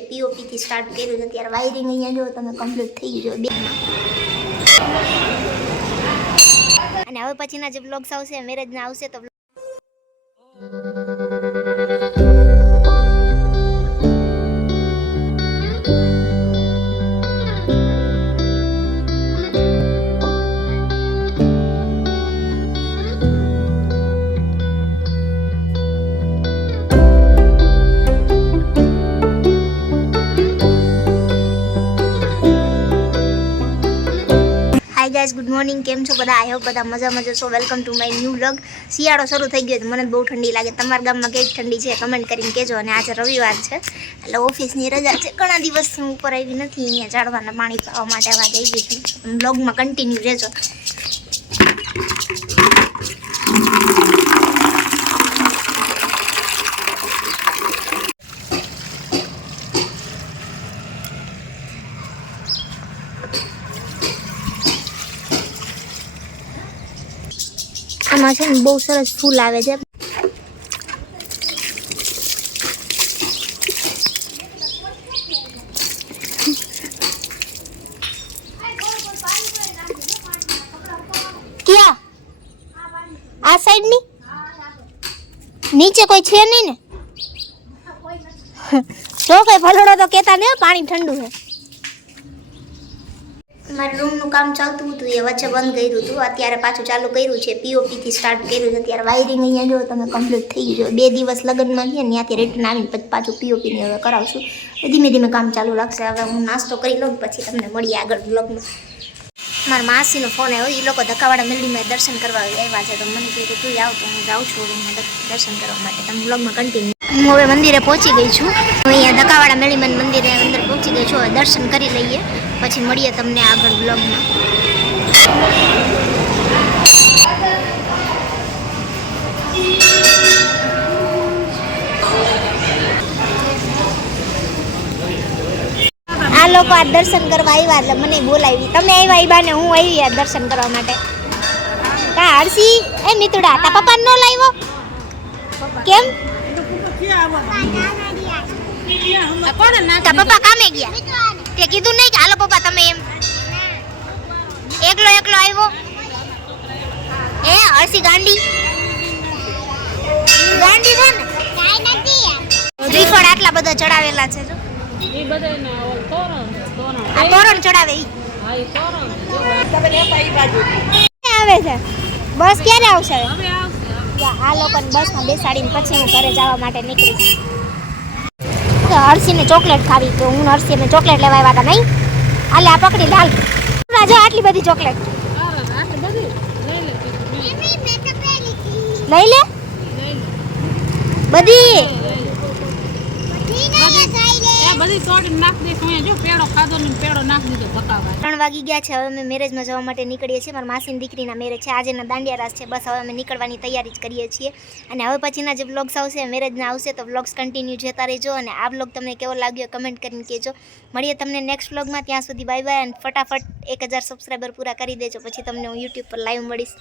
POP थी start કર્યું છે ત્યારે વાયરિંગ અહીંયા જો તમે કમ્પ્લીટ થઈ ગયું છે અને હવે પછીના જે વ્લોગ્સ આવશે મેરેજના આવશે તો हाय गाइस गुड मॉर्निंग केम छो बधा आई होप बधा मजा मजा छो welcome to my new vlog શિયાળો શરૂ થઈ ગયો મને બહુ ઠંડી લાગે તમારા ગામમાં કેવી ઠંડી છે કમેન્ટ કરીને કહેજો અને આજે રવિવાર છે એટલે ઓફિસની રજા છે ઘણા દિવસથી હું ઉપર આવી નથી અહીંયા ઝાડવાના પાણી પાવા માટે આવા આવી છું વ્લોગમાં કન્ટિન્યુ રહેજો આમાં છે ને બહુ સરસ ફૂલ આવે છે ક્યાં આ સાઈડ ની નીચે કોઈ છે નહીં ને જો કઈ ભલોડો તો કેતા ને પાણી ઠંડુ છે મારા રૂમનું કામ ચાલતું હતું એ વચ્ચે બંધ કર્યું હતું અત્યારે પાછું ચાલુ કર્યું છે પીઓપીથી સ્ટાર્ટ કર્યું છે ત્યારે વાયરિંગ અહીંયા જો તમે કમ્પ્લીટ થઈ ગયું છે 2 દિવસ લગ્નમાં ગયા ને ત્યાંથી રિટર્ન આવીને પછી પાછું પીઓપીની હવે કરાવશું ધીમે ધીમે કામ ચાલુ લાગશે હવે હું નાસ્તો કરી લઉં પછી તમને મળીએ આગળ બ્લોગમાં મારા માસીનો ફોન આવ્યો એ લોકો ધક્કાવાળા મેલડીમાં દર્શન કરવા આવ્યા છે તો મને કહ્યું તું આવ તો હું જાઉં છું દર્શન કરવા માટે તમે બ્લોગમાં કન્ટિન્યુ હું હવે મંદિરે પહોંચી ગઈ છું હું અહીંયા ધક્કાવાળા મેલડીમાં મંદિરે અંદર પહોંચી ગઈ છું હવે દર્શન કરી લઈએ પછી મળીએ તમને આગળ બ્લોગમાં આ લોકો આ દર્શન કરવા આવ્યા એટલે મને બોલાવી તમે આવ્યા એ બાને હું આવી આ દર્શન કરવા માટે કા હરસી એ મિતુડા તા પપ્પા નો લાવ્યો કેમ તા પપ્પા કામે ગયા તે કીધું નહીં કે હાલો પપ્પા તમે એમ એકલો એકલો આવ્યો એ હરસી ગાંડી ગાંડી છે ને કાઈ નથી શ્રીફળ આટલા બધા ચડાવેલા છે જો એ બધાને તોરણ ચડાવે ઈ હા ઈ તોરણ તમે લેતા ઈ બાજુ આવે છે બસ ક્યારે આવશે હવે આવશે આ લોકોને બસમાં બેસાડીને પછી હું ઘરે જવા માટે નીકળીશ હરસીને ચોકલેટ ખાવી તો હું હરસીને ચોકલેટ લેવા આવ્યા હતા નહીં આલે આ પકડી લાલ જો આટલી બધી ચોકલેટ લઈ લે બધી બધી સોડી નાખ દે હું જો પેડો ખાધો ને પેડો નાખ દીધો ભકાવા 3 વાગી ગયા છે હવે અમે મેરેજમાં જવા માટે નીકળીએ છીએ મારા માસીની દીકરીના મેરેજ છે આજેના દાંડિયા રાસ છે બસ હવે અમે નીકળવાની તૈયારી જ કરીએ છીએ અને હવે પછીના જે વ્લોગ્સ આવશે મેરેજના આવશે તો વ્લોગ્સ કન્ટિન્યુ જોતા રહેજો અને આ વ્લોગ તમને કેવો લાગ્યો કમેન્ટ કરીને કહેજો મળીએ તમને નેક્સ્ટ વ્લોગમાં ત્યાં સુધી બાય બાય અને ફટાફટ 1000 સબસ્ક્રાઇબર પૂરા કરી દેજો પછી તમને હું YouTube પર લાઈવ મળીશ